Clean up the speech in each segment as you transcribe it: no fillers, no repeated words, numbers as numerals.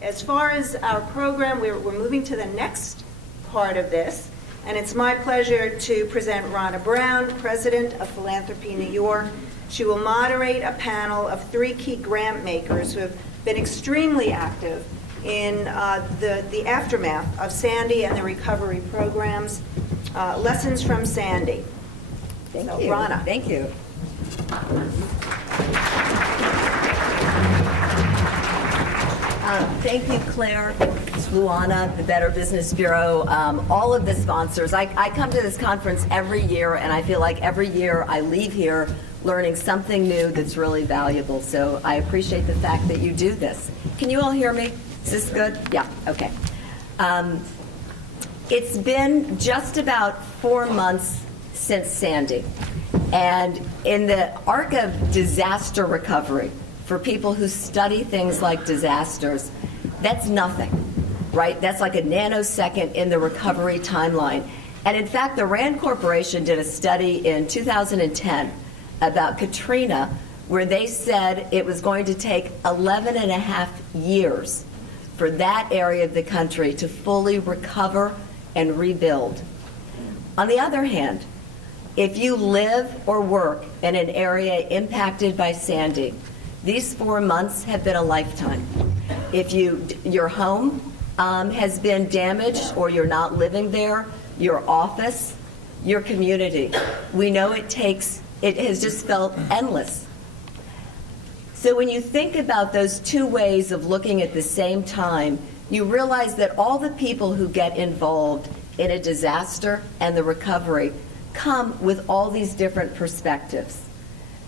as far as our program, we're moving to the next part of this, and it's my pleasure to present Ronna Brown, President of Philanthropy New York. She will moderate a panel of 3 key grant makers who have been extremely active in the aftermath of Sandy and the recovery programs. Lessons from Sandy. Thank so, you. Ronna. Thank you. Thank you, Claire, Luana, the Better Business Bureau, all of the sponsors. I come to this conference every year, and I feel like every year I leave here learning something new that's really valuable. So I appreciate the fact that you do this. Can you all hear me? Is this good? Yeah, okay. It's been just about 4 months since Sandy. And in the arc of disaster recovery, for people who study things like disasters, that's nothing, right? That's like a nanosecond in the recovery timeline. And in fact, the RAND Corporation did a study in 2010 about Katrina, where they said it was going to take 11 and a half years for that area of the country to fully recover and rebuild. On the other hand, if you live or work in an area impacted by Sandy, these 4 months have been a lifetime. If your home has been damaged or you're not living there, your office, your community, we know it has just felt endless. So when you think about those 2 ways of looking at the same time, you realize that all the people who get involved in a disaster and the recovery come with all these different perspectives.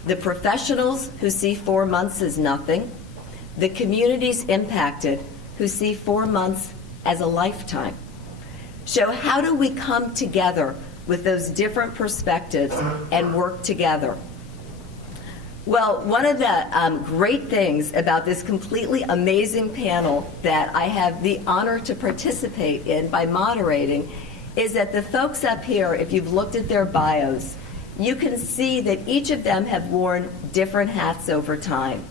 The professionals who see 4 months as nothing, the communities impacted who see 4 months as a lifetime. So how do we come together with those different perspectives and work together? Well, one of the great things about this completely amazing panel that I have the honor to participate in by moderating is that the folks up here, if you've looked at their bios, you can see that each of them have worn different hats over time.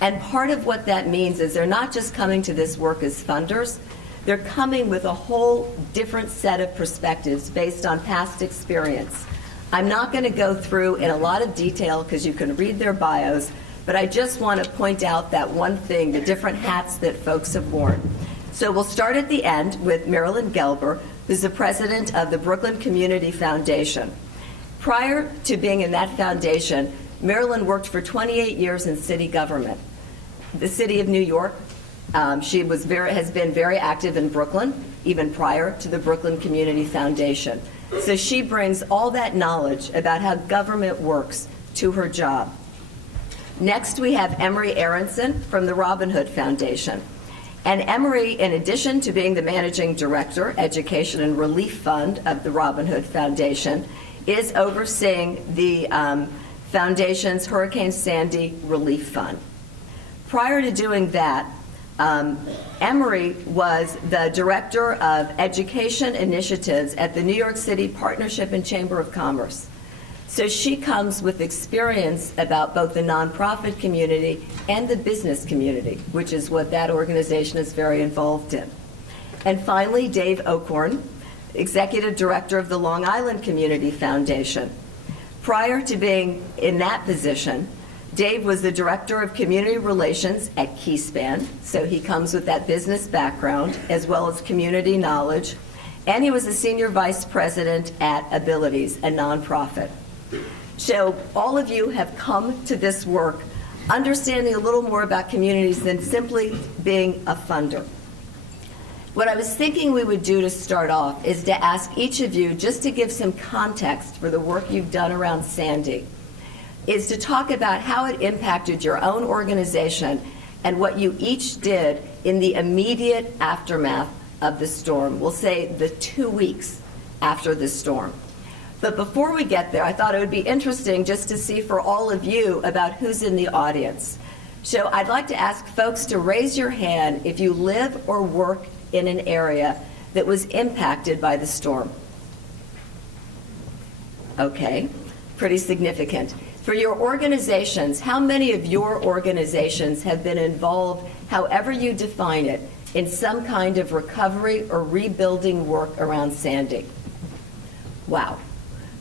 And part of what that means is they're not just coming to this work as funders, they're coming with a whole different set of perspectives based on past experience. I'm not going to go through in a lot of detail because you can read their bios, but I just want to point out that one thing, the different hats that folks have worn. So we'll start at the end with Marilyn Gelber, who's the president of the Brooklyn Community Foundation. Prior to being in that foundation, Marilyn worked for 28 years in city government. The city of New York, she has been very active in Brooklyn, even prior to the Brooklyn Community Foundation. So she brings all that knowledge about how government works to her job. Next, we have Emary Aronson from the Robin Hood Foundation. And Emary, in addition to being the managing director, Education and Relief Fund of the Robin Hood Foundation, is overseeing the Foundation's Hurricane Sandy Relief Fund. Prior to doing that, Emary was the Director of Education Initiatives at the New York City Partnership and Chamber of Commerce. So she comes with experience about both the nonprofit community and the business community, which is what that organization is very involved in. And finally, Dave Okorn, Executive Director of the Long Island Community Foundation. Prior to being in that position, Dave was the Director of Community Relations at Keyspan, so he comes with that business background as well as community knowledge, and he was the Senior Vice President at Abilities, a nonprofit. So all of you have come to this work understanding a little more about communities than simply being a funder. What I was thinking we would do to start off is to ask each of you, just to give some context for the work you've done around Sandy, is to talk about how it impacted your own organization and what you each did in the immediate aftermath of the storm. We'll say the 2 weeks after the storm. But before we get there, I thought it would be interesting just to see for all of you about who's in the audience. So I'd like to ask folks to raise your hand if you live or work in an area that was impacted by the storm. Okay, pretty significant. For your organizations, how many of your organizations have been involved, however you define it, in some kind of recovery or rebuilding work around Sandy? Wow.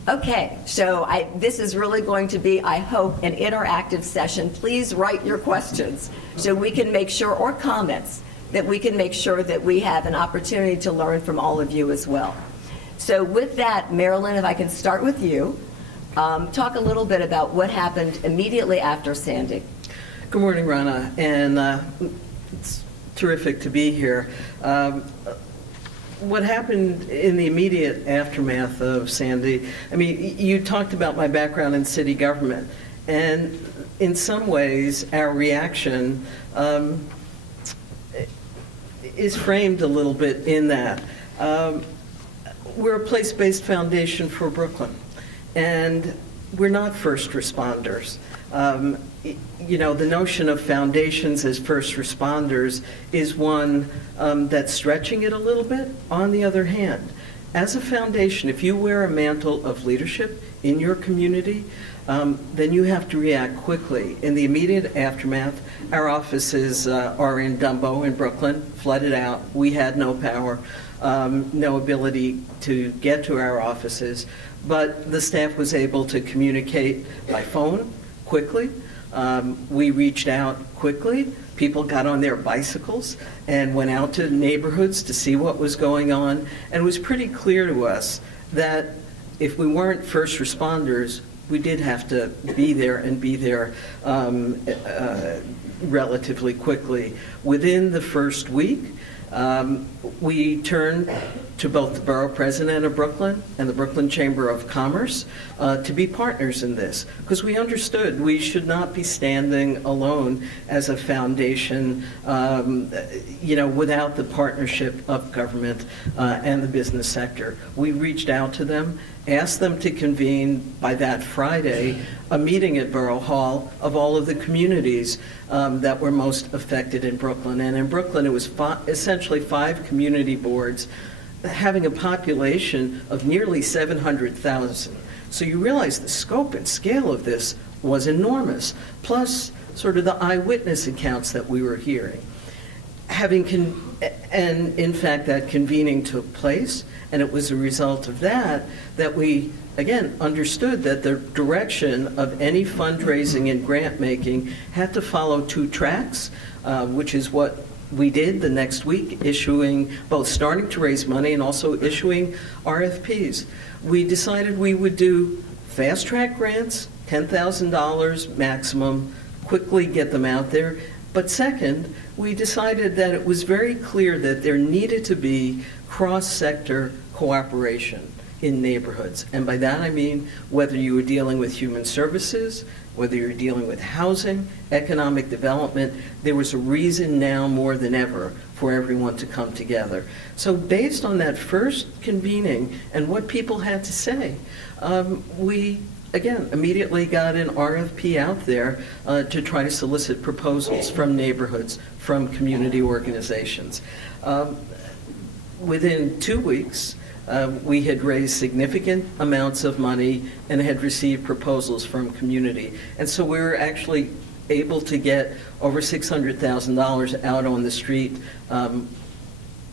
Okay, so this is really going to be, I hope, an interactive session. Please write your questions so we can make sure, or comments, that we can make sure that we have an opportunity to learn from all of you as well. So with that, Marilyn, if I can start with you, talk a little bit about what happened immediately after Sandy. Good morning, Ronna, and it's terrific to be here. What happened in the immediate aftermath of Sandy, I mean, you talked about my background in city government, and in some ways, our reaction is framed a little bit in that. We're a place-based foundation for Brooklyn, and we're not first responders. You know, the notion of foundations as first responders is one that's stretching it a little bit. On the other hand, as a foundation, if you wear a mantle of leadership in your community, then you have to react quickly. In the immediate aftermath, our offices are in Dumbo in Brooklyn, flooded out. We had no power, no ability to get to our offices, but the staff was able to communicate by phone quickly. We reached out quickly. People got on their bicycles and went out to neighborhoods to see what was going on. And it was pretty clear to us that if we weren't first responders, we did have to be there and be there relatively quickly. Within the first week, we turned to both the borough president of Brooklyn and the Brooklyn Chamber of Commerce to be partners in this, because we understood we should not be standing alone as a foundation, you know, without the partnership of government and the business sector. We reached out to them, asked them to convene by that Friday a meeting at Borough Hall of all of the communities that were most affected in Brooklyn. And in Brooklyn, it was essentially 5 community boards having a population of nearly 700,000. So you realize the scope and scale of this was enormous, plus sort of the eyewitness accounts that we were hearing. And in fact, that convening took place, and it was a result of that that we, again, understood that the direction of any fundraising and grant making had to follow 2 tracks, which is what we did the next week, both starting to raise money and also issuing RFPs. We decided we would do fast track grants, $10,000 maximum, quickly get them out there. But second, we decided that it was very clear that there needed to be cross-sector cooperation in neighborhoods. And by that I mean whether you were dealing with human services, whether you're dealing with housing, economic development, there was a reason now more than ever for everyone to come together. So based on that first convening and what people had to say, we, again, immediately got an RFP out there to try to solicit proposals from neighborhoods, from community organizations. Within 2 weeks, we had raised significant amounts of money and had received proposals from community. And so we were actually able to get over $600,000 out on the street,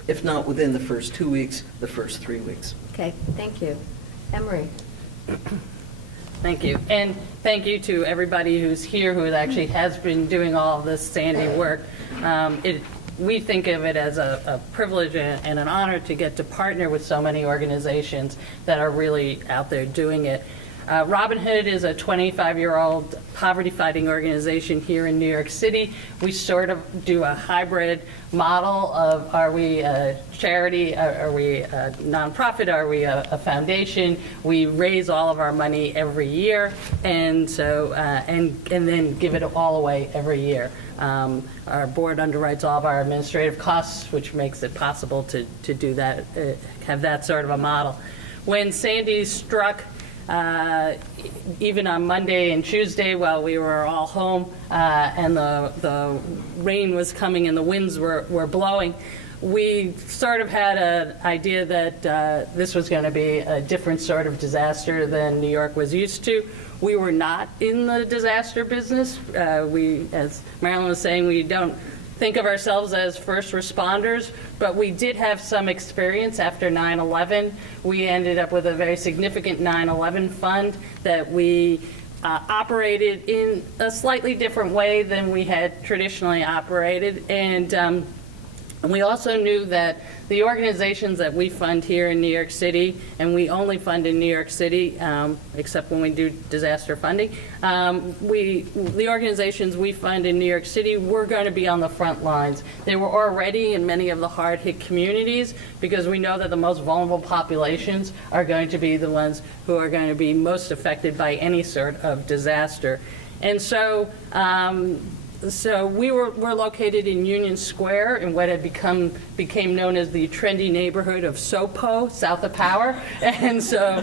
if not within the first 2 weeks, the first 3 weeks. Okay, thank you. Emary. Thank you. And thank you to everybody who's here who actually has been doing all of this Sandy work. We think of it as a privilege and an honor to get to partner with so many organizations that are really out there doing it. Robin Hood is a 25-year-old poverty-fighting organization here in New York City. We sort of do a hybrid model of, are we a charity, are we a nonprofit, are we a foundation? We raise all of our money every year, and so and then give it all away every year. Our board underwrites all of our administrative costs, which makes it possible to do that, have that sort of a model. When Sandy struck, even on Monday and Tuesday while we were all home and the rain was coming and the winds were blowing, we sort of had an idea that this was going to be a different sort of disaster than New York was used to. We were not in the disaster business. We, as Marilyn was saying, we don't think of ourselves as first responders, but we did have some experience after 9/11. We ended up with a very significant 9/11 fund that we operated in a slightly different way than we had traditionally operated. And we also knew that the organizations that we fund here in New York City, and we only fund in New York City, except when we do disaster funding, the organizations we fund in New York City were going to be on the front lines. They were already in many of the hard-hit communities because we know that the most vulnerable populations are going to be the ones who are going to be most affected by any sort of disaster. And so we're located in Union Square in what had became known as the trendy neighborhood of SoPo, south of Power. And so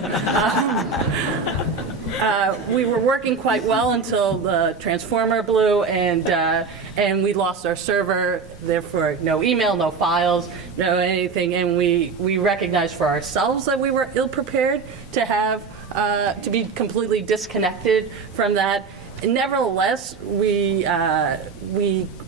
we were working quite well until the transformer blew and we lost our server, therefore no email, no files, no anything. And we recognized for ourselves that we were ill-prepared to be completely disconnected from that. Nevertheless, we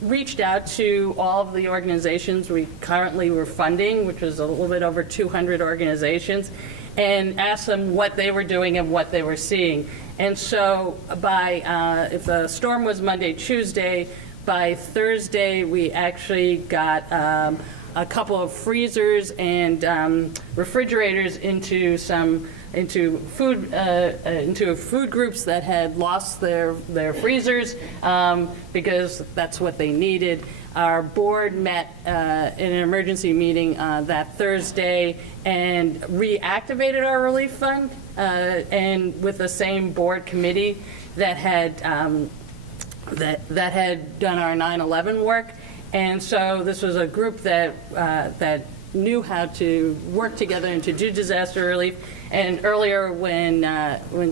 reached out to all of the organizations we currently were funding, which was a little bit over 200 organizations, and asked them what they were doing and what they were seeing. And so if the storm was Monday, Tuesday, by Thursday we actually got a couple of freezers and refrigerators into food groups that had lost their freezers because that's what they needed. Our board met in an emergency meeting that Thursday and reactivated our relief fund, and with the same board committee that had done our 9/11 work. And so this was a group that knew how to work together and to do disaster relief. And earlier when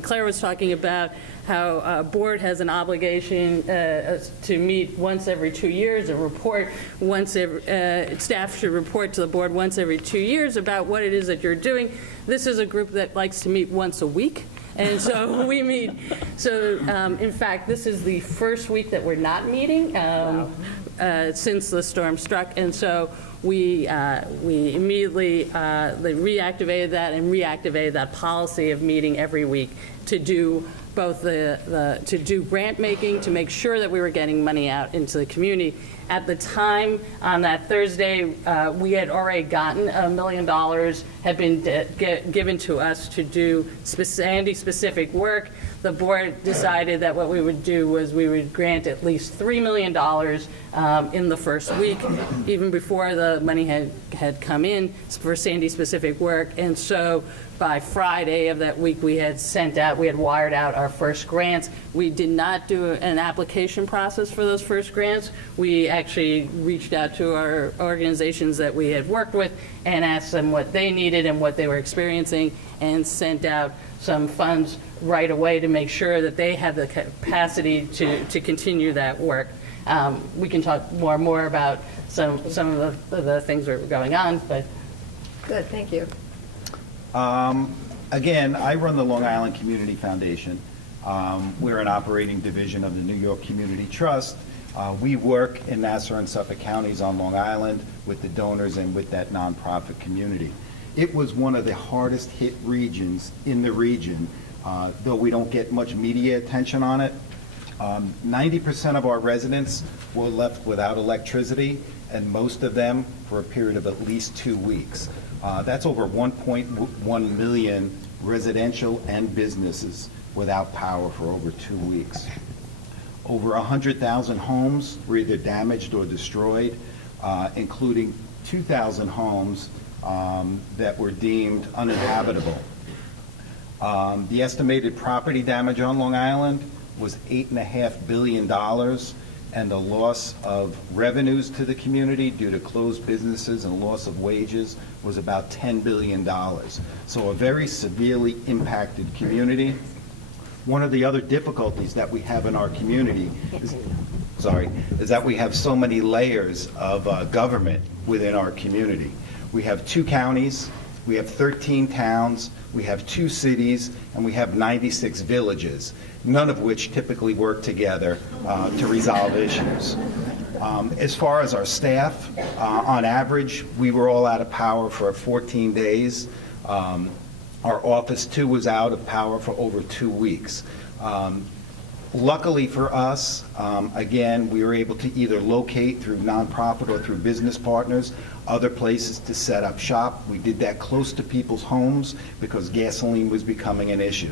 Claire was talking about how a board has an obligation to meet once every 2 years, staff should report to the board once every 2 years about what it is that you're doing. This is a group that likes to meet once a week. And so we meet, in fact, this is the first week that we're not meeting since the storm struck. And so we immediately reactivated that and reactivated that policy of meeting every week to do both to do grant making, to make sure that we were getting money out into the community. At the time, on that Thursday, we had already gotten $1 million, had been given to us to do Sandy-specific work. The board decided that what we would do was we would grant at least $3 million in the first week, even before the money had come in for Sandy-specific work. And so by Friday of that week, we had wired out our first grants. We did not do an application process for those first grants. We actually reached out to our organizations that we had worked with and asked them what they needed and what they were experiencing, and sent out some funds right away to make sure that they had the capacity to continue that work. We can talk more about some of the things that were going on, but. Good, thank you. Again, I run the Long Island Community Foundation. We're an operating division of the New York Community Trust. We work in Nassau and Suffolk counties on Long Island with the donors and with that nonprofit community. It was one of the hardest hit regions in the region, though we don't get much media attention on it. 90% of our residents were left without electricity, and most of them for a period of at least 2 weeks. That's over 1.1 million residential and businesses without power for over 2 weeks. Over 100,000 homes were either damaged or destroyed, including 2,000 homes that were deemed uninhabitable. The estimated property damage on Long Island was $8.5 billion, and the loss of revenues to the community due to closed businesses and loss of wages was about $10 billion. So a very severely impacted community. One of the other difficulties that we have in our community is that we have so many layers of government within our community. We have 2 counties, we have 13 towns, we have 2 cities, and we have 96 villages, none of which typically work together to resolve issues. As far as our staff, on average, we were all out of power for 14 days. Our office, too, was out of power for over 2 weeks. Luckily for us, again, we were able to either locate through nonprofit or through business partners other places to set up shop. We did that close to people's homes because gasoline was becoming an issue.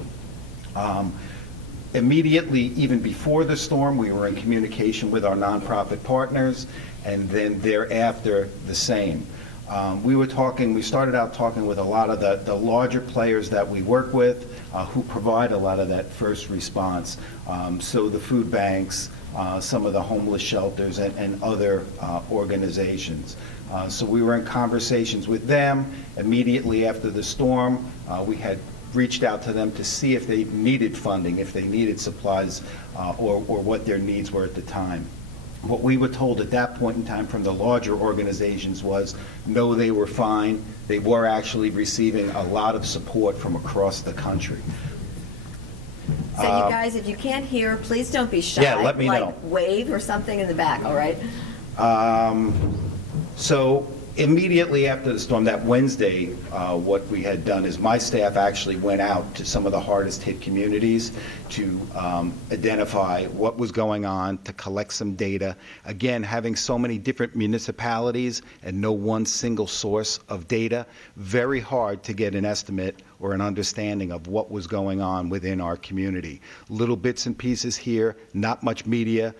Immediately, even before the storm, we were in communication with our nonprofit partners, and then thereafter, the same. We started out talking with a lot of the larger players that we work with who provide a lot of that first response. So the food banks, some of the homeless shelters, and other organizations. So we were in conversations with them. Immediately after the storm, we had reached out to them to see if they needed funding, if they needed supplies, or what their needs were at the time. What we were told at that point in time from the larger organizations was, no, they were fine. They were actually receiving a lot of support from across the country. So you guys, if you can't hear, please don't be shy. Yeah, let me know. Like wave or something in the back, all right? So immediately after the storm, that Wednesday, what we had done is my staff actually went out to some of the hardest hit communities to identify what was going on, to collect some data. Again, having so many different municipalities and no one single source of data, very hard to get an estimate or an understanding of what was going on within our community. Little bits and pieces here, not much media.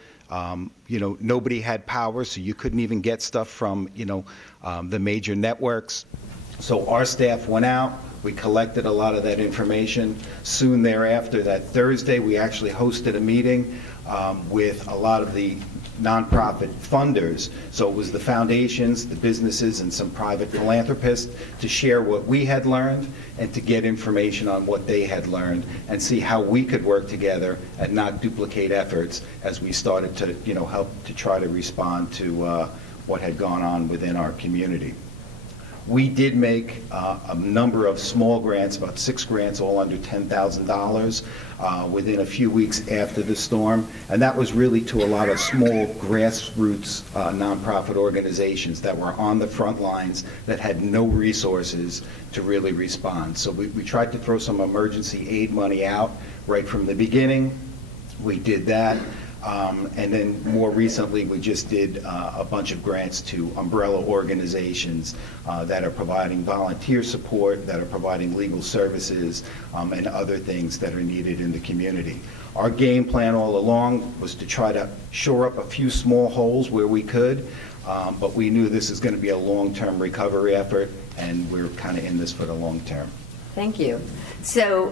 Nobody had power, so you couldn't even get stuff from, the major networks. So our staff went out. We collected a lot of that information. Soon thereafter, that Thursday, we actually hosted a meeting with a lot of the nonprofit funders. So it was the foundations, the businesses, and some private philanthropists to share what we had learned and to get information on what they had learned and see how we could work together and not duplicate efforts as we started to, help to try to respond to what had gone on within our community. We did make a number of small grants, about 6 grants, all under $10,000 within a few weeks after the storm. And that was really to a lot of small grassroots nonprofit organizations that were on the front lines that had no resources to really respond. So we tried to throw some emergency aid money out right from the beginning. We did that. And then more recently, we just did a bunch of grants to umbrella organizations that are providing volunteer support, that are providing legal services, and other things that are needed in the community. Our game plan all along was to try to shore up a few small holes where we could, but we knew this is going to be a long-term recovery effort, and we're kind of in this for the long term. Thank you. So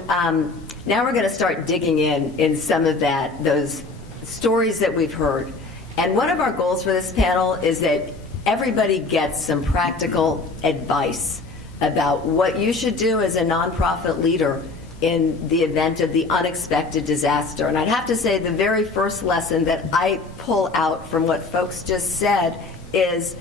now we're going to start digging in some of those stories that we've heard. And one of our goals for this panel is that everybody gets some practical advice about what you should do as a nonprofit leader in the event of the unexpected disaster. And I'd have to say the very first lesson that I pull out from what folks just said is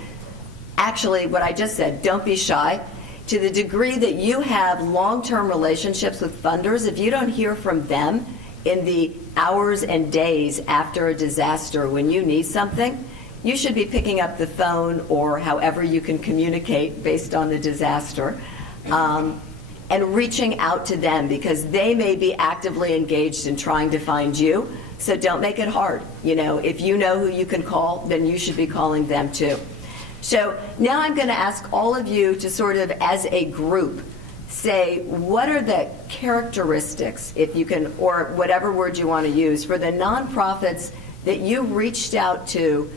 actually what I just said: don't be shy. To the degree that you have long-term relationships with funders, if you don't hear from them in the hours and days after a disaster when you need something, you should be picking up the phone or however you can communicate based on the disaster, and reaching out to them, because they may be actively engaged in trying to find you. So don't make it hard. If you know who you can call, then you should be calling them too. So now I'm going to ask all of you to sort of, as a group, say what are the characteristics, if you can, or whatever word you want to use, for the nonprofits that you reached out to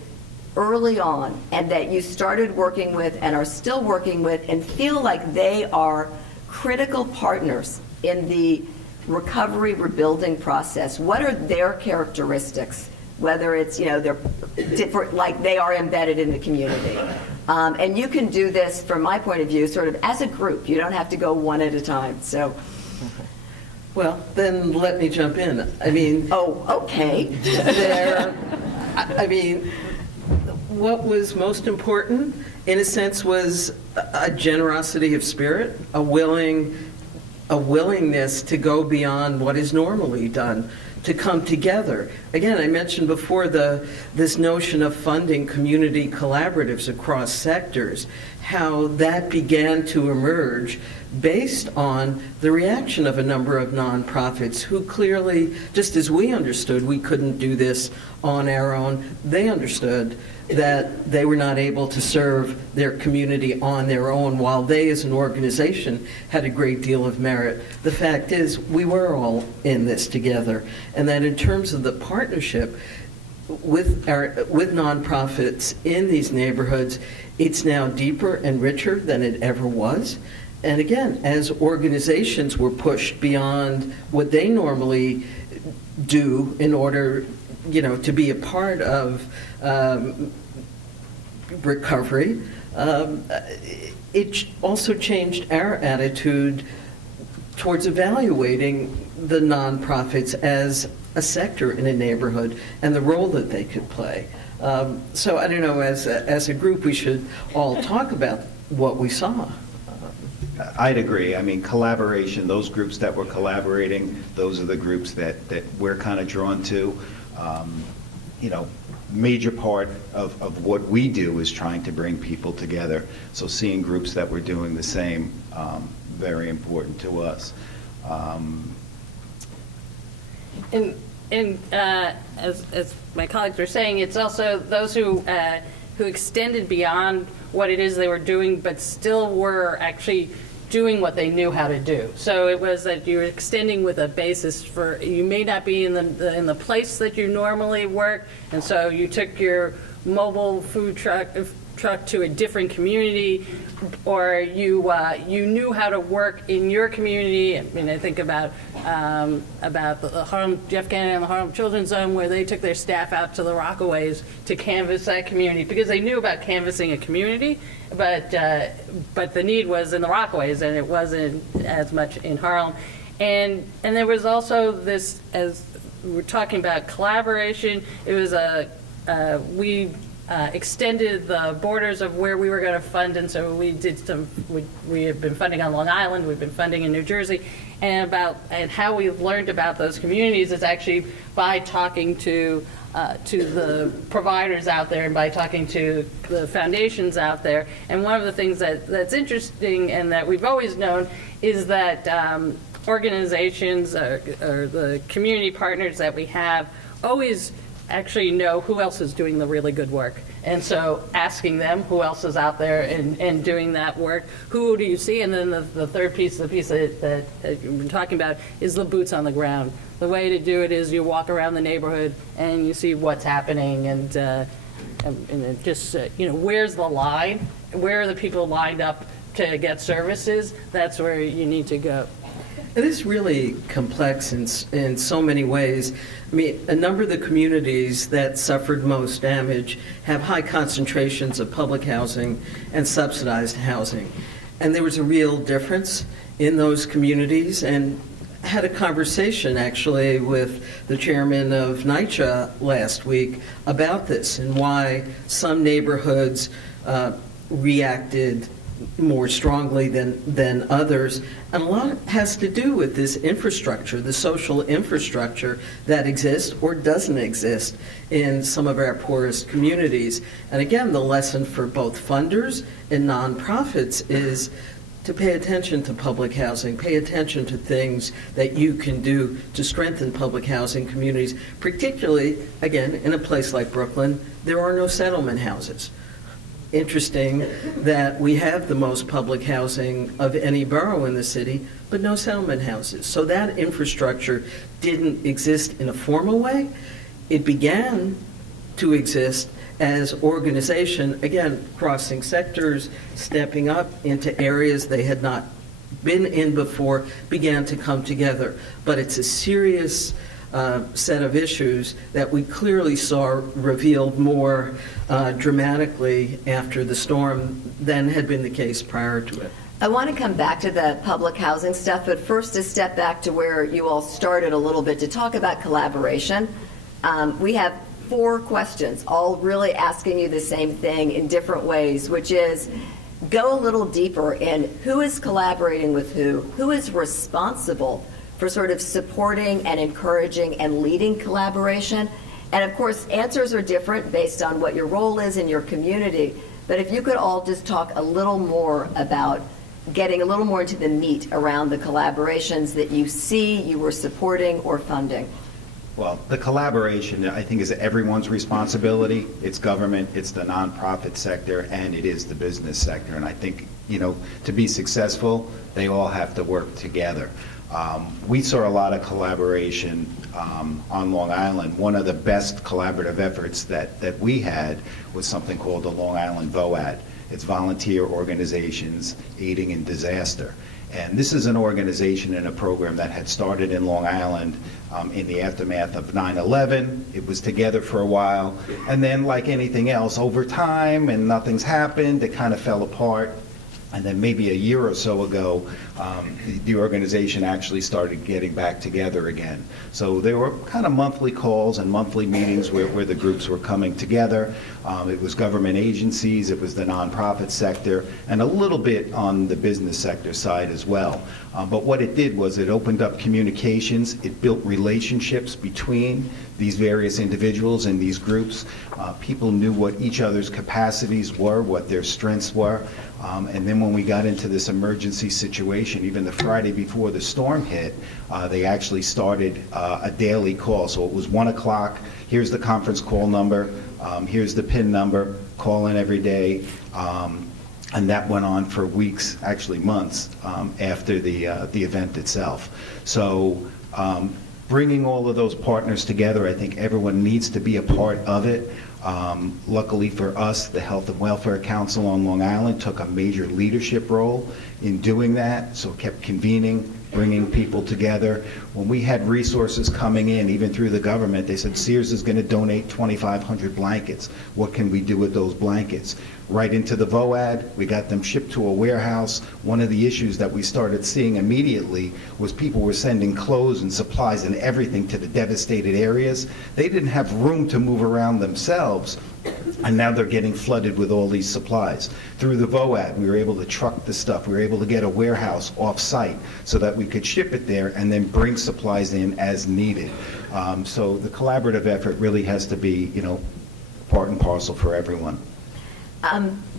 early on and that you started working with and are still working with and feel like they are critical partners in the recovery rebuilding process. What are their characteristics whether it's, they're different, like they are embedded in the community. And you can do this, from my point of view, sort of as a group. You don't have to go one at a time. So, Well, then let me jump in. I mean, okay. What was most important, in a sense, was a generosity of spirit, a willingness to go beyond what is normally done, to come together. Again, I mentioned before this notion of funding community collaboratives across sectors, how that began to emerge based on the reaction of a number of nonprofits who clearly, just as we understood we couldn't do this on our own, they understood that they were not able to serve their community on their own, while they as an organization had a great deal of merit. The fact is, we were all in this together, and that in terms of the partnership with nonprofits in these neighborhoods, it's now deeper and richer than it ever was. And again, as organizations were pushed beyond what they normally do in order, to be a part of recovery, it also changed our attitude towards evaluating the nonprofits as a sector in a neighborhood and the role that they could play. So I don't know, as a group, we should all talk about what we saw. I'd agree. I mean, collaboration, those groups that were collaborating, those are the groups that we're kind of drawn to. Major part of what we do is trying to bring people together. So seeing groups that were doing the same, very important to us. As my colleagues were saying, it's also those who extended beyond what it is they were doing, but still were actually doing what they knew how to do. So it was that you were extending with a basis for, you may not be in the place that you normally work, and so you took your mobile food truck to a different community, or you knew how to work in your community. I mean, I think about the Harlem, Jeff Kennedy and the Harlem Children's Zone, where they took their staff out to the Rockaways to canvass that community, because they knew about canvassing a community, but the need was in the Rockaways, and it wasn't as much in Harlem. And there was also this, as we're talking about collaboration, it was we extended the borders of where we were going to fund, and so we did we have been funding on Long Island, we've been funding in New Jersey, and how we learned about those communities is actually by talking to the providers out there and by talking to the foundations out there. And one of the things that's interesting and that we've always known is that organizations or the community partners that we have always actually know who else is doing the really good work. And so asking them who else is out there and doing that work, who do you see? And then the third piece, the piece that you've been talking about, is the boots on the ground. The way to do it is you walk around the neighborhood and you see what's happening, and just, where's the line? Where are the people lined up to get services? That's where you need to go. It is really complex in so many ways. I mean, a number of the communities that suffered most damage have high concentrations of public housing and subsidized housing. And there was a real difference in those communities, and had a conversation actually with the chairman of NYCHA last week about this and why some neighborhoods reacted more strongly than others. And a lot has to do with this infrastructure, the social infrastructure that exists or doesn't exist in some of our poorest communities. And again, the lesson for both funders and nonprofits is to pay attention to public housing, pay attention to things that you can do to strengthen public housing communities, particularly, again, in a place like Brooklyn, there are no settlement houses. Interesting that we have the most public housing of any borough in the city, but no settlement houses. So that infrastructure didn't exist in a formal way. It began to exist as organization, again, crossing sectors, stepping up into areas they had not been in before, began to come together. But it's a serious set of issues that we clearly saw revealed more dramatically after the storm than had been the case prior to it. I want to come back to the public housing stuff, but first to step back to where you all started a little bit to talk about collaboration. We have 4 questions, all really asking you the same thing in different ways, which is go a little deeper in who is collaborating with who is responsible for sort of supporting and encouraging and leading collaboration. And of course, answers are different based on what your role is in your community. But if you could all just talk a little more about getting a little more into the meat around the collaborations that you see you were supporting or funding. Well, the collaboration, I think, is everyone's responsibility. It's government, it's the nonprofit sector, and it is the business sector. And I think, to be successful, they all have to work together. We saw a lot of collaboration on Long Island. One of the best collaborative efforts that we had was something called the Long Island VOAD. It's Volunteer Organizations Aiding in Disaster. And this is an organization and a program that had started in Long Island in the aftermath of 9/11. It was together for a while. And then, like anything else, over time, and nothing's happened, it kind of fell apart. And then maybe a year or so ago, the organization actually started getting back together again. So there were kind of monthly calls and monthly meetings where the groups were coming together. It was government agencies, it was the nonprofit sector, and a little bit on the business sector side as well. But what it did was it opened up communications, it built relationships between these various individuals and these groups. People knew what each other's capacities were, what their strengths were. And then when we got into this emergency situation, even the Friday before the storm hit, they actually started a daily call. So it was 1 o'clock, here's the conference call number, here's the PIN number, call in every day. And that went on for weeks, actually months, after the event itself. So bringing all of those partners together, I think everyone needs to be a part of it. Luckily for us, the Health and Welfare Council on Long Island took a major leadership role in doing that, so it kept convening, bringing people together. When we had resources coming in, even through the government, they said Sears is going to donate 2,500 blankets. What can we do with those blankets? Right into the VOAD, we got them shipped to a warehouse. One of the issues that we started seeing immediately was people were sending clothes and supplies and everything to the devastated areas. They didn't have room to move around themselves, and now they're getting flooded with all these supplies. Through the VOAD, we were able to truck the stuff. We were able to get a warehouse off-site so that we could ship it there and then bring supplies in as needed. So the collaborative effort really has to be, part and parcel for everyone.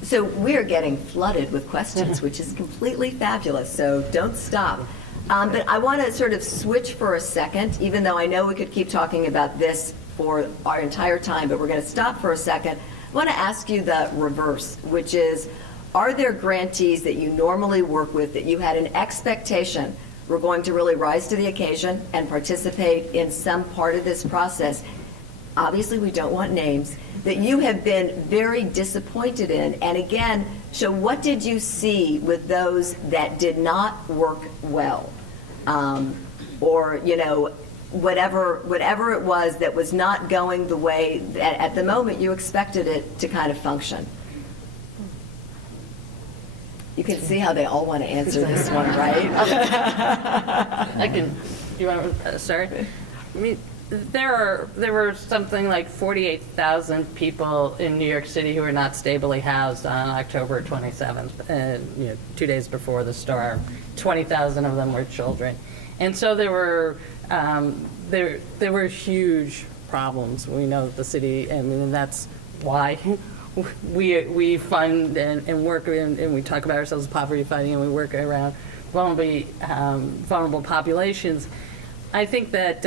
So we are getting flooded with questions, which is completely fabulous, so don't stop. But I want to sort of switch for a second, even though I know we could keep talking about this for our entire time, but we're going to stop for a second. I want to ask you the reverse, which is, are there grantees that you normally work with that you had an expectation were going to really rise to the occasion and participate in some part of this process? Obviously, we don't want names, that you have been very disappointed in. And again, so what did you see with those that did not work well? Or, whatever it was that was not going the way that at the moment you expected it to kind of function? You can see how they all want to answer this one, right? You want to start? I mean, there were something like 48,000 people in New York City who were not stably housed on October 27th, 2 days before the storm. 20,000 of them were children. And so there were huge problems. We know that the city, and that's why we fund and work and we talk about ourselves as poverty fighting, and we work around vulnerable populations. I think that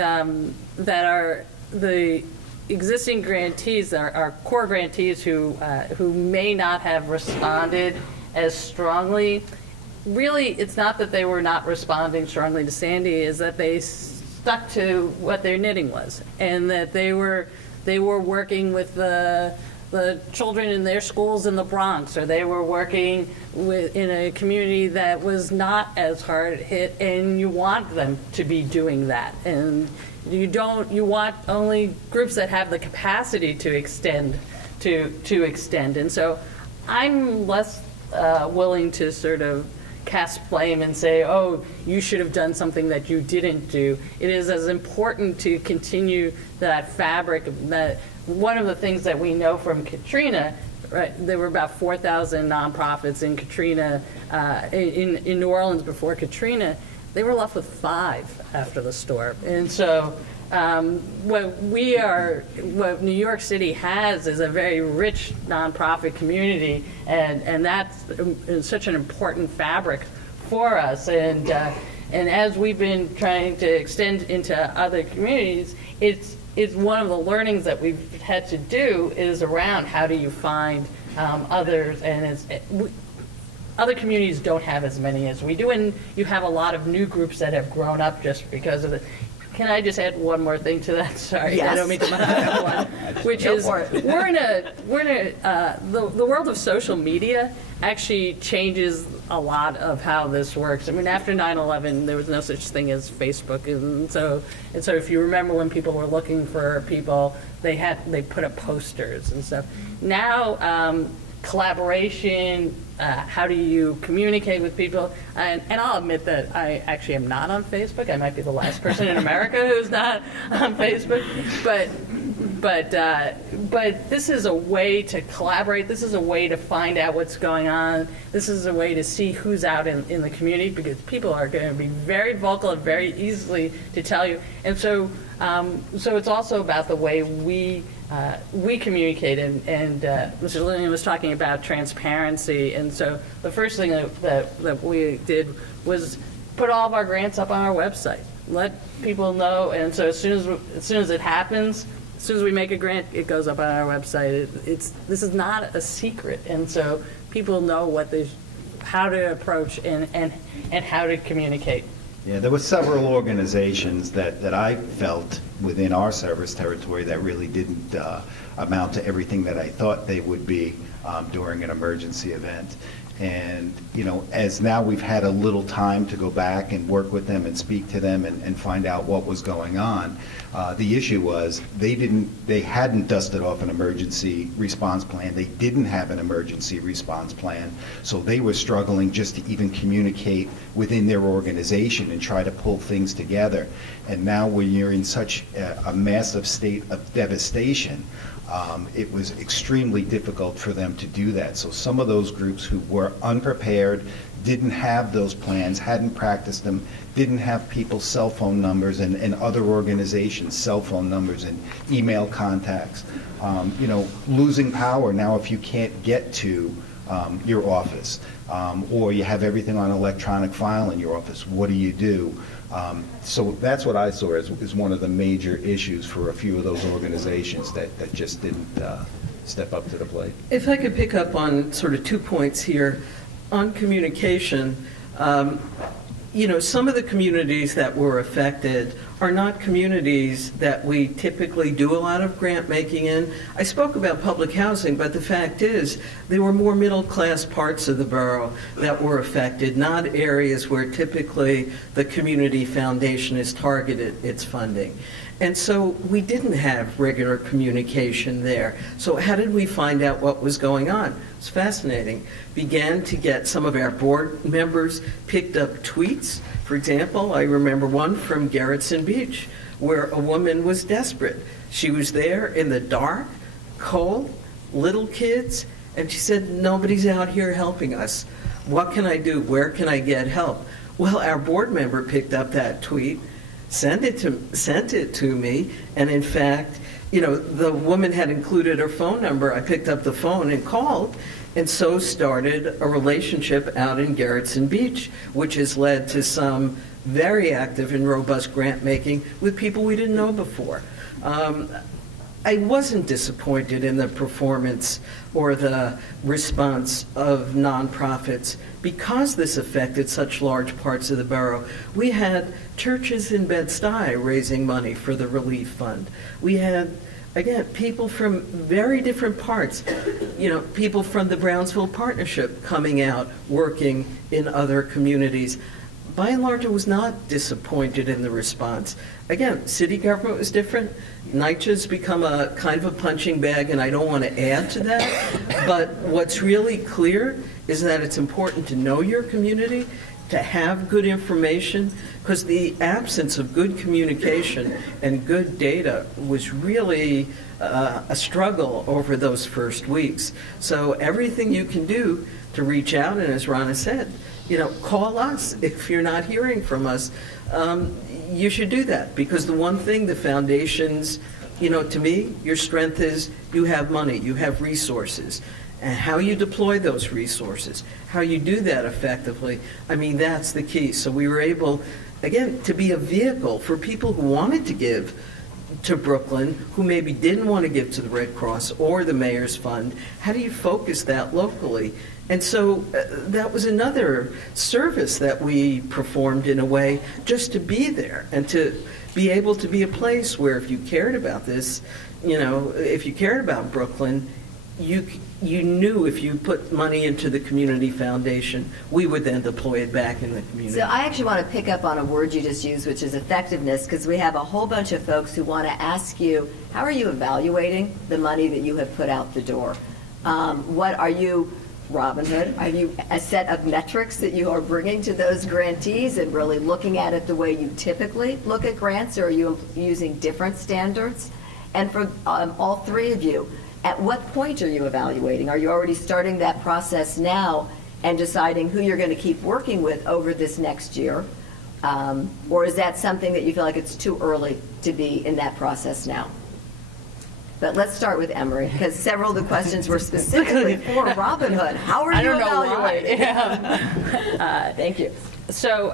the existing grantees, our core grantees who may not have responded as strongly, really it's not that they were not responding strongly to Sandy, is that they stuck to what their knitting was, and that they were working with the the children in their schools in the Bronx, or they were working in a community that was not as hard hit, and you want them to be doing that. And you want only groups that have the capacity to extend. And so I'm less willing to sort of cast blame and say, oh, you should have done something that you didn't do. It is as important to continue that fabric. That one of the things that we know from Katrina, right, there were about 4,000 nonprofits in Katrina, in New Orleans before Katrina. They were left with 5 after the storm. And so what New York City has is a very rich nonprofit community, and that's such an important fabric for us. And as we've been trying to extend into other communities, it's one of the learnings that we've had to do is around how do you find others, and other communities don't have as many as we do, and you have a lot of new groups that have grown up just because of it. Can I just add one more thing to that? Sorry, Yes. I don't mean to monopolize one. Which Go is for it. the world of social media actually changes a lot of how this works. I mean, after 9/11, there was no such thing as Facebook, and so if you remember when people were looking for people, they put up posters and stuff. Now, collaboration. How do you communicate with people? And I'll admit that I actually am not on Facebook. I might be the last person in America who's not on Facebook. But this is a way to collaborate. This is a way to find out what's going on. This is a way to see who's out in the community, because people are going to be very vocal and very easily to tell you. And so it's also about the way we communicate, and Mr. Lillian was talking about transparency, and so the first thing that we did was put all of our grants up on our website, let people know, and so as soon as it happens, as soon as we make a grant, it goes up on our website. This is not a secret, and so people know how to approach and how to communicate. Yeah, there were several organizations that I felt within our service territory that really didn't amount to everything that I thought they would be during an emergency event. And, as now we've had a little time to go back and work with them and speak to them and find out what was going on, the issue was they hadn't dusted off an emergency response plan. They didn't have an emergency response plan. So they were struggling just to even communicate within their organization and try to pull things together. And now when you're in such a massive state of devastation, it was extremely difficult for them to do that. So some of those groups who were unprepared, didn't have those plans, hadn't practiced them, didn't have people's cell phone numbers and other organizations' cell phone numbers and email contacts. Losing power now if you can't get to your office, or you have everything on electronic file in your office, what do you do? So that's what I saw as one of the major issues for a few of those organizations that just didn't step up to the plate. If I could pick up on sort of 2 points here. On communication, some of the communities that were affected are not communities that we typically do a lot of grant making in. I spoke about public housing, but the fact is there were more middle-class parts of the borough that were affected, not areas where typically the community foundation has targeted its funding. And so we didn't have regular communication there. So how did we find out what was going on? It's fascinating. Began to get some of our board members picked up tweets. For example, I remember one from Aronson Beach where a woman was desperate. She was there in the dark, cold, little kids, and she said, nobody's out here helping us. What can I do? Where can I get help? Well, our board member picked up that tweet, sent it to me, and in fact, the woman had included her phone number. I picked up the phone and called, and so started a relationship out in Aronson Beach, which has led to some very active and robust grant making with people we didn't know before. I wasn't disappointed in the performance or the response of nonprofits because this affected such large parts of the borough. We had churches in Bed-Stuy raising money for the relief fund. We had again, people from very different parts, people from the Brownsville Partnership coming out, working in other communities. By and large, I was not disappointed in the response. Again, city government was different. NYCHA's become a kind of a punching bag, and I don't want to add to that. But what's really clear is that it's important to know your community, to have good information, because the absence of good communication and good data was really a struggle over those first weeks. So everything you can do to reach out, and as Ronna said, call us if you're not hearing from us. You should do that, because the one thing the foundations, to me, your strength is you have money, you have resources. And how you deploy those resources, how you do that effectively, that's the key. So we were able, again, to be a vehicle for people who wanted to give to Brooklyn, who maybe didn't want to give to the Red Cross or the Mayor's Fund. How do you focus that locally? And so that was another service that we performed in a way, just to be there and to be able to be a place where if you cared about this, if you cared about Brooklyn, you knew if you put money into the community foundation, we would then deploy it back in the community. So I actually want to pick up on a word you just used, which is effectiveness, because we have a whole bunch of folks who want to ask you, how are you evaluating the money that you have put out the door? What are you, Robin Hood, are you a set of metrics that you are bringing to those grantees and really looking at it the way you typically look at grants, or are you using different standards? And for all three of you, at what point are you evaluating? Are you already starting that process now and deciding who you're going to keep working with over this next year? Or is that something that you feel like it's too early to be in that process now? But let's start with Emary, because several of the questions were specifically for Robin Hood. How are you evaluating? Thank you. So,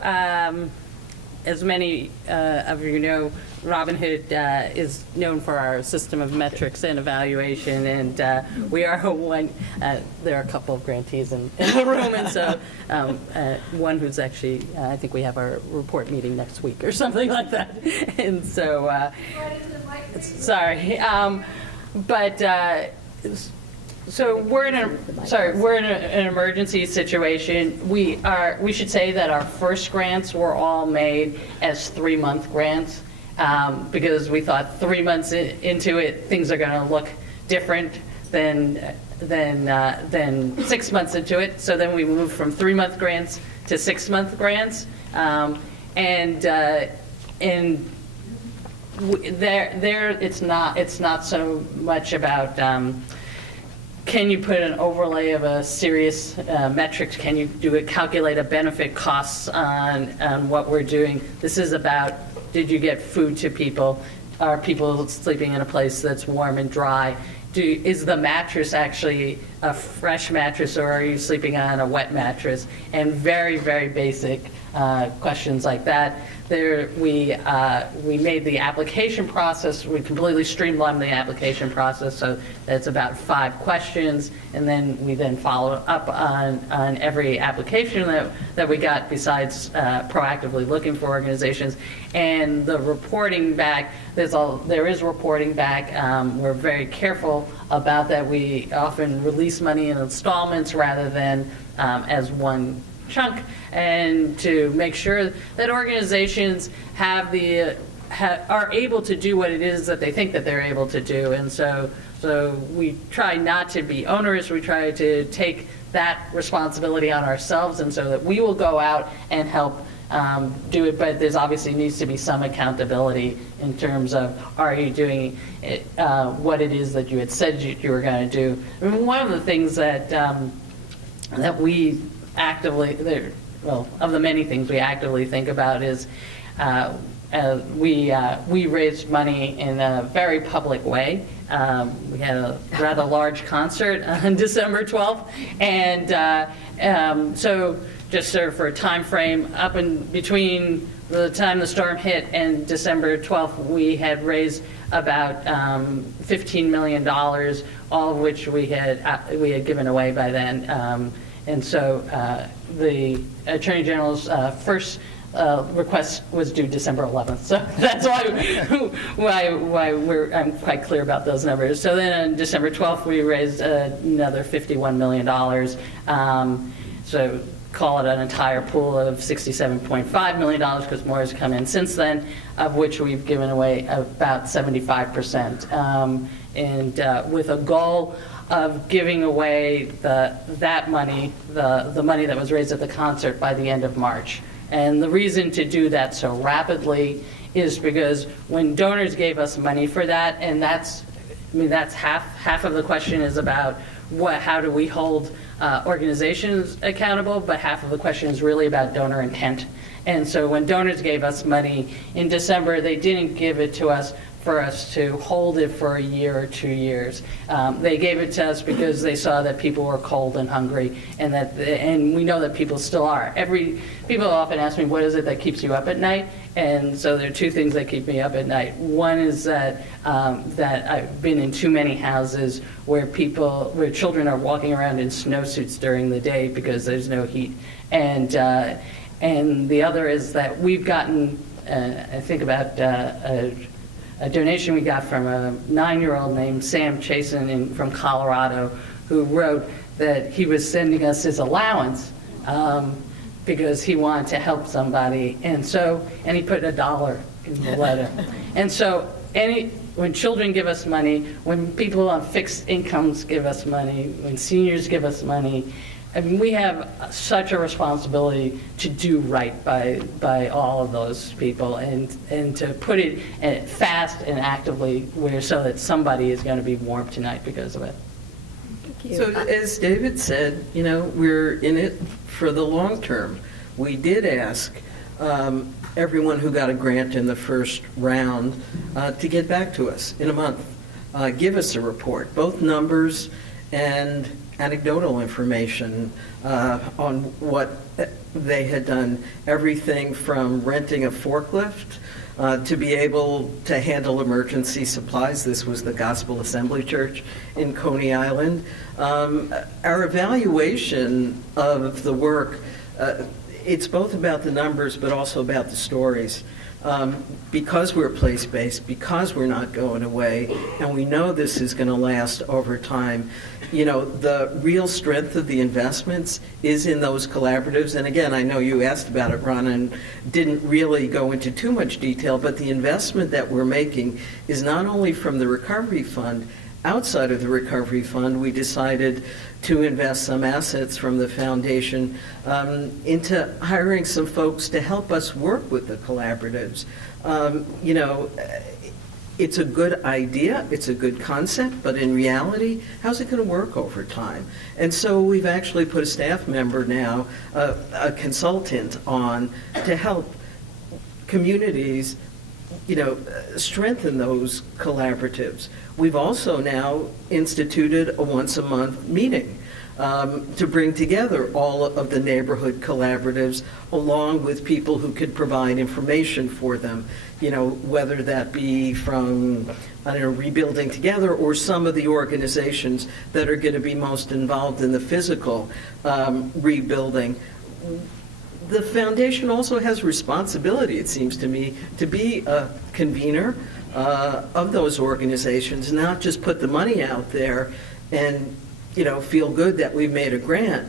as many of you know, Robin Hood is known for our system of metrics and evaluation, and we are one. There are a couple of grantees in the room, and so one who's actually, I think we have our report meeting next week or something like that. And so, sorry, so we're in an emergency situation. We should say that our first grants were all made as 3-month grants. Because we thought 3 months into it, things are going to look different than 6 months into it. So then we moved from 3-month grants to 6-month grants, it's not so much about can you put an overlay of a serious metrics? Can you calculate a benefit costs on what we're doing? This is about, did you get food to people? Are people sleeping in a place that's warm and dry? Is the mattress actually a fresh mattress, or are you sleeping on a wet mattress? And very, very basic questions like that. We made the application process, we completely streamlined the application process, so that's about 5 questions, and then we followed up on every application that we got, besides proactively looking for organizations. And the reporting back, there is reporting back. We're very careful about that. We often release money in installments rather than as one chunk, and to make sure that organizations are able to do what it is that they think that they're able to do. And so we try not to be onerous. We try to take that responsibility on ourselves, and so that we will go out and help do it. But there's obviously needs to be some accountability in terms of, are you doing what it is that you had said you were going to do? I mean, one of the things that we actively, of the many things we actively think about is we raised money in a very public way. We had a rather large concert on December 12th, and so just sort of for a time frame, up in between the time the storm hit and December 12th, we had raised about $15 million, all of which we had given away by then. And so the Attorney General's first request was due December 11th. So that's why I'm quite clear about those numbers. So then on December 12th, we raised another $51 million. So call it an entire pool of $67.5 million, because more has come in since then, of which we've given away about 75%. And with a goal of giving away that money, the money that was raised at the concert, by the end of March. And the reason to do that so rapidly is because when donors gave us money for that, and that's half of the question is about how do we hold organizations accountable, but half of the question is really about donor intent. And so when donors gave us money in December, they didn't give it to us for us to hold it for a year or 2 years. They gave it to us because they saw that people were cold and hungry, and we know that people still are. People often ask me, what is it that keeps you up at night? And so there are two things that keep me up at night. One is that I've been in too many houses where children are walking around in snowsuits during the day because there's no heat. And the other is that we've gotten, I think about a donation we got from a 9-year-old named Sam Chasen from Colorado, who wrote that he was sending us his allowance because he wanted to help somebody, and he put $1 in the letter. And so when children give us money, when people on fixed incomes give us money, when seniors give us money, I mean, we have such a responsibility to do right by all of those people, and to put it fast and actively so that somebody is going to be warm tonight because of it. So as David said, we're in it for the long term. We did ask everyone who got a grant in the first round to get back to us in a month. Give us a report, both numbers and anecdotal information on what they had done. Everything from renting a forklift to be able to handle emergency supplies. This was the Gospel Assembly Church in Coney Island. Our evaluation of the work, it's both about the numbers but also about the stories. Because we're place-based, because we're not going away, and we know this is going to last over time, the real strength of the investments is in those collaboratives. And again, I know you asked about it, Ronna, and didn't really go into too much detail, but the investment that we're making is not only from the Recovery Fund. Outside of the Recovery Fund, we decided to invest some assets from the foundation into hiring some folks to help us work with the collaboratives. It's a good idea, it's a good concept, but in reality, how's it going to work over time? And so we've actually put a staff member now, a consultant on to help communities strengthen those collaboratives. We've also now instituted a once-a-month meeting to bring together all of the neighborhood collaboratives, along with people who could provide information for them, whether that be from, Rebuilding Together, or some of the organizations that are going to be most involved in the physical rebuilding. The foundation also has responsibility, it seems to me, to be a convener of those organizations, not just put the money out there and feel good that we've made a grant.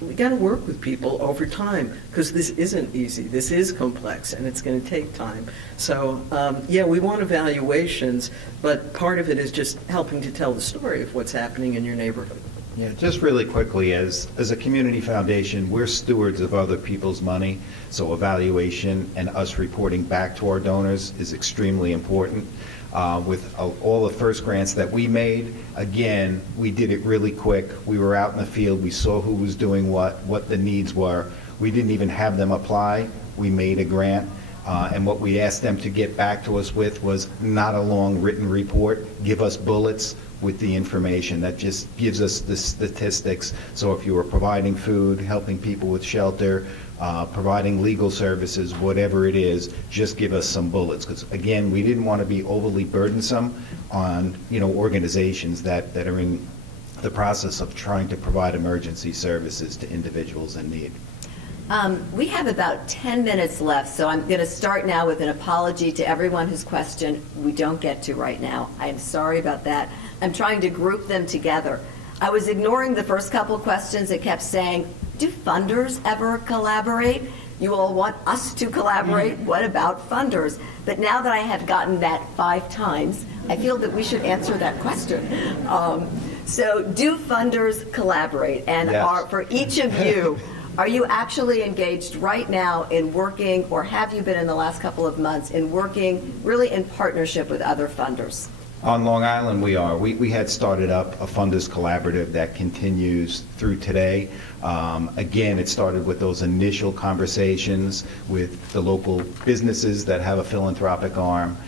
We got to work with people over time, because this isn't easy. This is complex, and it's going to take time. So, we want evaluations, but part of it is just helping to tell the story of what's happening in your neighborhood. Yeah, just really quickly, as a community foundation, we're stewards of other people's money, so evaluation and us reporting back to our donors is extremely important. With all the first grants that we made, again, we did it really quick. We were out in the field, we saw who was doing what the needs were. We didn't even have them apply. We made a grant. And what we asked them to get back to us with was not a long written report, give us bullets with the information. That just gives us the statistics. So if you were providing food, helping people with shelter, providing legal services, whatever it is, just give us some bullets. Because again, we didn't want to be overly burdensome on organizations that are in the process of trying to provide emergency services to individuals in need. We have about 10 minutes left, so I'm going to start now with an apology to everyone whose question we don't get to right now. I am sorry about that. I'm trying to group them together. I was ignoring the first couple of questions that kept saying, do funders ever collaborate? You all want us to collaborate? What about funders? But now that I have gotten that 5 times, I feel that we should answer that question. So do funders collaborate? And Yes. for each of you, are you actually engaged right now in working, or have you been in the last couple of months, in working really in partnership with other funders? On Long Island, we are. We had started up a funders collaborative that continues through today. Again, it started with those initial conversations with the local businesses that have a philanthropic arm,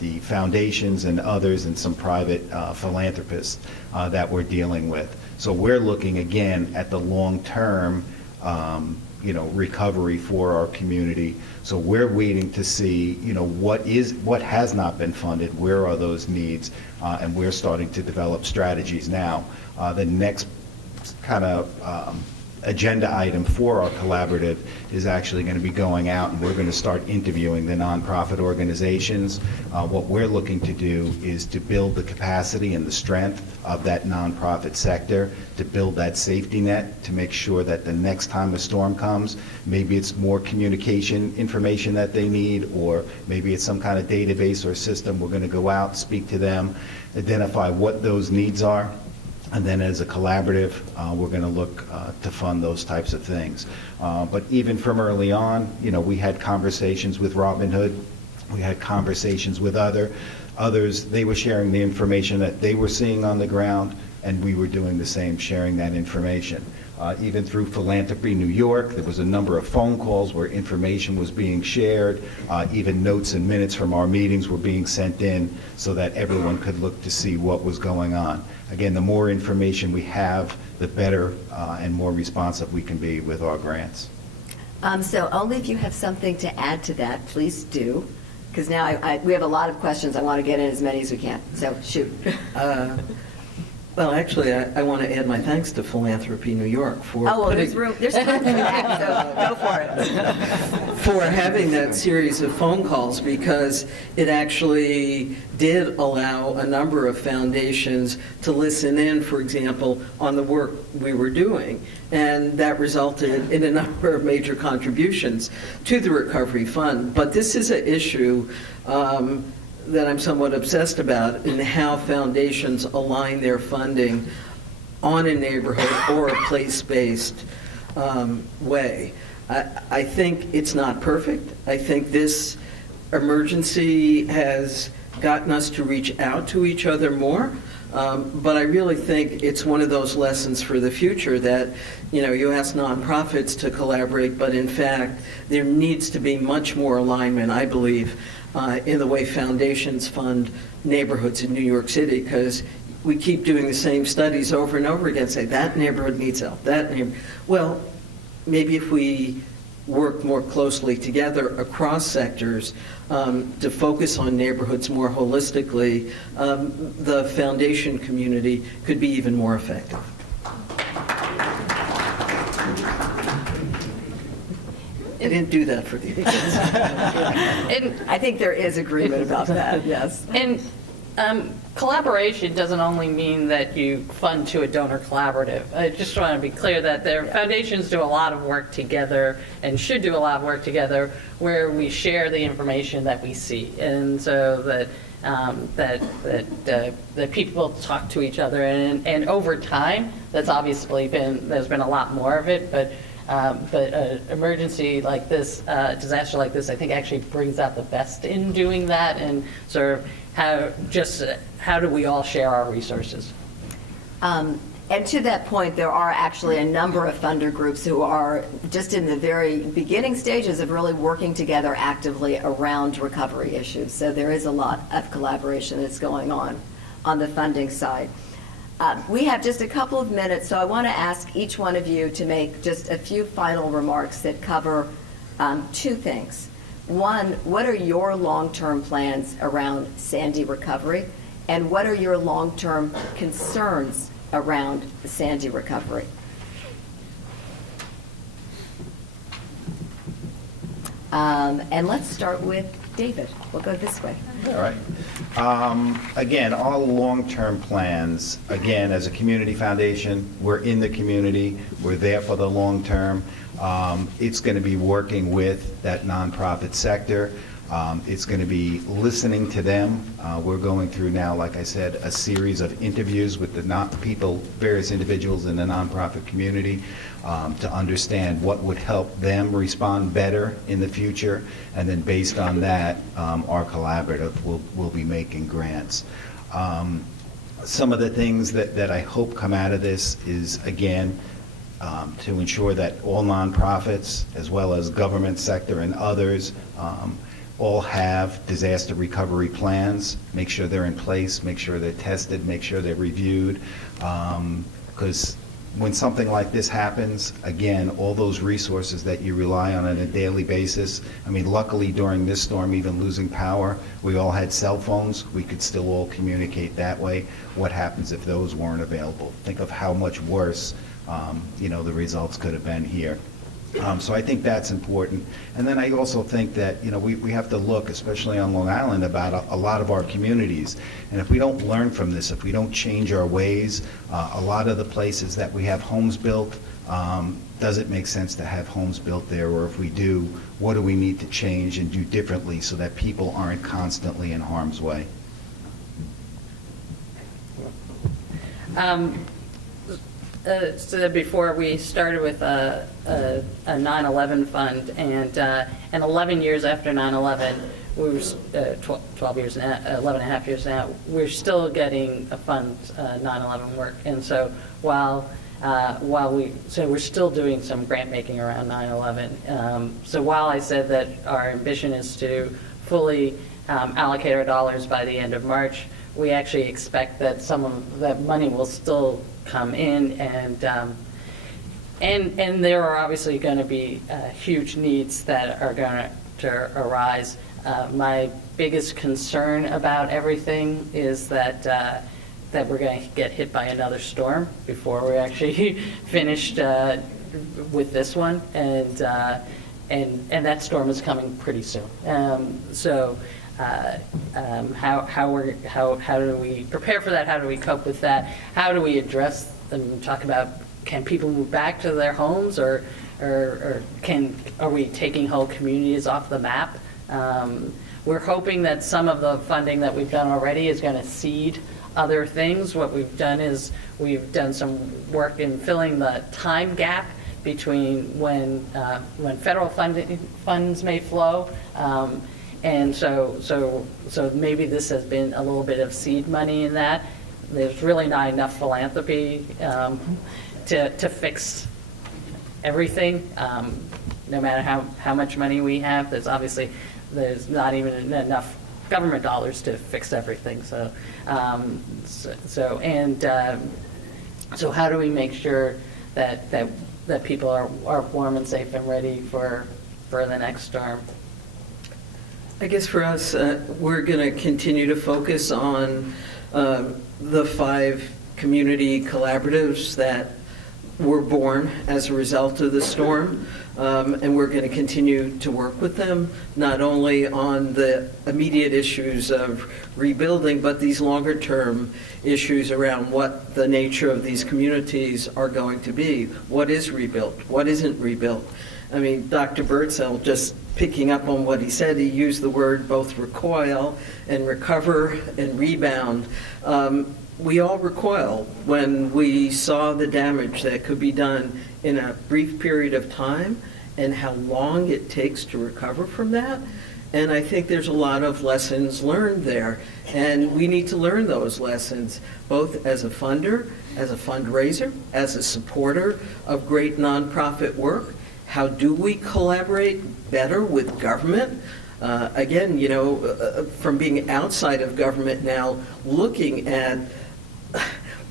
the foundations and others, and some private philanthropists that we're dealing with. So we're looking again at the long-term, recovery for our community. So we're waiting to see, what has not been funded, where are those needs, and we're starting to develop strategies now. The next kind of agenda item for our collaborative is actually going to be going out, and we're going to start interviewing the nonprofit organizations. What we're looking to do is to build the capacity and the strength of that nonprofit sector, to build that safety net, to make sure that the next time a storm comes, maybe it's more communication information that they need, or maybe it's some kind of database or system. We're going to go out, speak to them, identify what those needs are, and then as a collaborative, we're going to look to fund those types of things. But even from early on, we had conversations with Robin Hood. We had conversations with others. They were sharing the information that they were seeing on the ground, and we were doing the same, sharing that information. Even through Philanthropy New York, there was a number of phone calls where information was being shared. Even notes and minutes from our meetings were being sent in so that everyone could look to see what was going on. Again, the more information we have, the better and more responsive we can be with our grants. So only if you have something to add to that, please do, because now we have a lot of questions. I want to get in as many as we can. So shoot. Well, actually, I want to add my thanks to Philanthropy New York for There's time for that, so go for it. for having that series of phone calls, because it actually did allow a number of foundations to listen in, for example, on the work we were doing. And that resulted in a number of major contributions to the Recovery Fund. But this is an issue that I'm somewhat obsessed about, in how foundations align their funding on a neighborhood or a place-based way. I think it's not perfect. I think this emergency has gotten us to reach out to each other more, but I really think it's one of those lessons for the future that, you ask nonprofits to collaborate, but in fact, there needs to be much more alignment, I believe, in the way foundations fund neighborhoods in New York City, because we keep doing the same studies over and over again, say that neighborhood needs help, that neighborhood. Well, maybe if we work more closely together across sectors to focus on neighborhoods more holistically, the foundation community could be even more effective. I didn't do that for the audience. And I think there is agreement about that, yes. And collaboration doesn't only mean that you fund to a donor collaborative. I just want to be clear that their foundations do a lot of work together and should do a lot of work together where we share the information that we see. And so that that people talk to each other. And over time, there's been a lot more of it, but an emergency like this, disaster like this, I think actually brings out the best in doing that, and sort of how do we all share our resources? And to that point, there are actually a number of funder groups who are just in the very beginning stages of really working together actively around recovery issues. So there is a lot of collaboration that's going on the funding side. We have just a couple of minutes, so I want to ask each one of you to make just a few final remarks that cover two things. One, what are your long-term plans around Sandy recovery? And what are your long-term concerns around Sandy recovery? And let's start with David. We'll go this way. All right. Again, all long-term plans, again, as a community foundation, we're in the community, we're there for the long term. It's going to be working with that nonprofit sector. It's going to be listening to them. We're going through now, like I said, a series of interviews with the various individuals in the nonprofit community to understand what would help them respond better in the future. And then based on that, our collaborative will be making grants. Some of the things that I hope come out of this is, again, to ensure that all nonprofits, as well as government sector and others, all have disaster recovery plans. Make sure they're in place, make sure they're tested, make sure they're reviewed. Because when something like this happens, again, all those resources that you rely on a daily basis, I mean, luckily during this storm, even losing power, we all had cell phones. We could still all communicate that way. What happens if those weren't available? Think of how much worse, the results could have been here. So I think that's important. And then I also think that, we have to look, especially on Long Island, about a lot of our communities. And if we don't learn from this, if we don't change our ways, a lot of the places that we have homes built, does it make sense to have homes built there? Or if we do, what do we need to change and do differently so that people aren't constantly in harm's way? So before we started with a 9/11 fund, and 11 years after 9/11, we were 12 years now, 11 and a half years now, we're still getting a fund 9/11 work. And so while we're still doing some grant making around 9/11. So while I said that our ambition is to fully allocate our dollars by the end of March, we actually expect that some of that money will still come in, and there are obviously going to be huge needs that are going to arise. My biggest concern about everything is that we're going to get hit by another storm before we're actually finished with this one, and that storm is coming pretty soon. How do we prepare for that? How do we cope with that? How do we address and talk about, can people move back to their homes, or are we taking whole communities off the map? We're hoping that some of the funding that we've done already is going to seed other things. What we've done is we've done some work in filling the time gap between when federal funds may flow. And so maybe this has been a little bit of seed money in that. There's really not enough philanthropy to fix everything. No matter how much money we have, there's not even enough government dollars to fix everything. So how do we make sure that people are warm and safe and ready for the next storm? I guess for us, we're going to continue to focus on the 5 community collaboratives that were born as a result of the storm, and we're going to continue to work with them, not only on the immediate issues of rebuilding, but these longer-term issues around what the nature of these communities are going to be. What is rebuilt? What isn't rebuilt? I mean, Dr. Birdsell, just picking up on what he said, he used the word both recoil and recover and rebound. We all recoil when we saw the damage that could be done in a brief period of time and how long it takes to recover from that. And I think there's a lot of lessons learned there. And we need to learn those lessons, both as a funder, as a fundraiser, as a supporter of great nonprofit work. How do we collaborate better with government? Again, from being outside of government now, looking at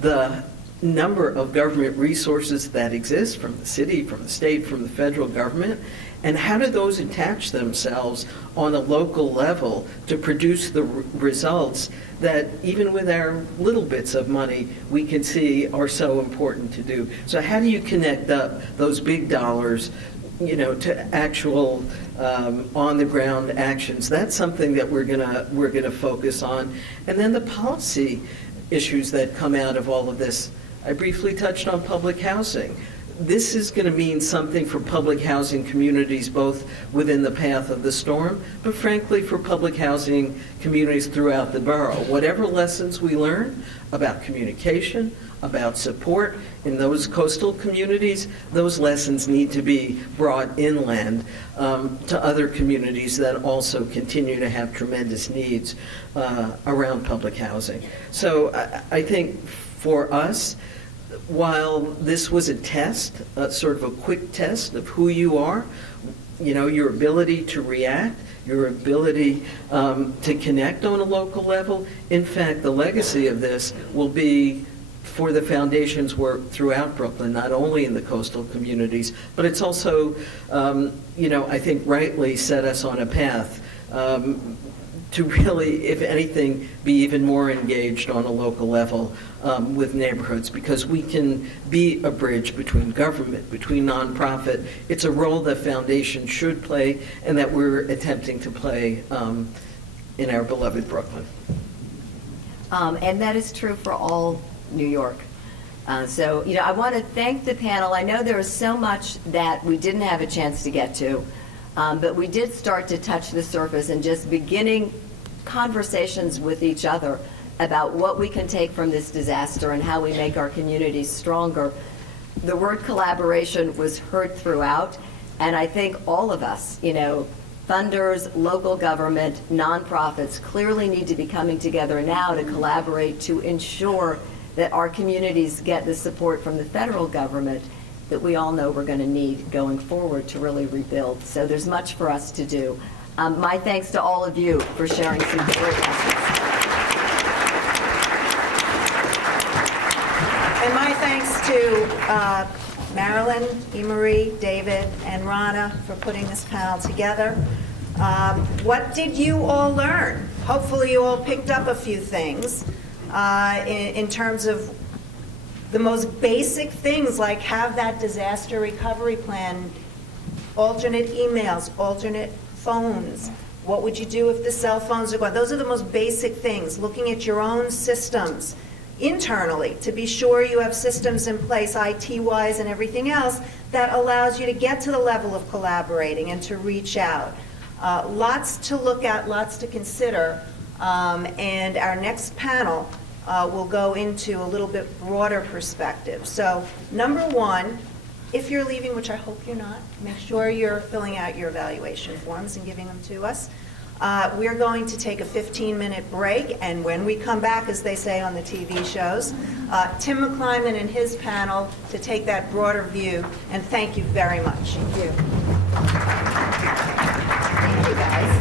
the number of government resources that exist from the city, from the state, from the federal government, and how do those attach themselves on a local level to produce the results that even with our little bits of money we can see are so important to do. So how do you connect up those big dollars to actual on-the-ground actions. That's something that we're gonna focus on. And then the policy issues that come out of all of this. I briefly touched on public housing. This is going to mean something for public housing communities, both within the path of the storm, but frankly for public housing communities throughout the borough. Whatever lessons we learn about communication, about support in those coastal communities, those lessons need to be brought inland to other communities that also continue to have tremendous needs around public housing. So I think for us, while this was a test, sort of a quick test of who you are, your ability to react, your ability to connect on a local level, in fact, the legacy of this will be for the foundation's work throughout Brooklyn, not only in the coastal communities, but it's also, I think rightly set us on a path to really, if anything, be even more engaged on a local level with neighborhoods, because we can be a bridge between government, between nonprofit. It's a role that foundation should play and that we're attempting to play in our beloved Brooklyn. And that is true for all New York. So, I want to thank the panel. I know there was so much that we didn't have a chance to get to, but we did start to touch the surface and just beginning conversations with each other about what we can take from this disaster and how we make our communities stronger. The word collaboration was heard throughout, and I think all of us, funders, local government, nonprofits, clearly need to be coming together now to collaborate to ensure that our communities get the support from the federal government that we all know we're going to need going forward to really rebuild. So there's much for us to do. My thanks to all of you for sharing some great lessons. And my thanks to Marilyn, Emary, David, and Ronna for putting this panel together. What did you all learn? Hopefully you all picked up a few things in terms of the most basic things, like have that disaster recovery plan, alternate emails, alternate phones. What would you do if the cell phones are gone? Those are the most basic things. Looking at your own systems internally to be sure you have systems in place, IT-wise and everything else, that allows you to get to the level of collaborating and to reach out. Lots to look at, lots to consider, and our next panel will go into a little bit broader perspective. So, number one, if you're leaving, which I hope you're not, make sure you're filling out your evaluation forms and giving them to us. We're going to take a 15-minute break, and when we come back, as they say on the TV shows, Tim McClyman and his panel to take that broader view, and thank you very much. Thank you, guys.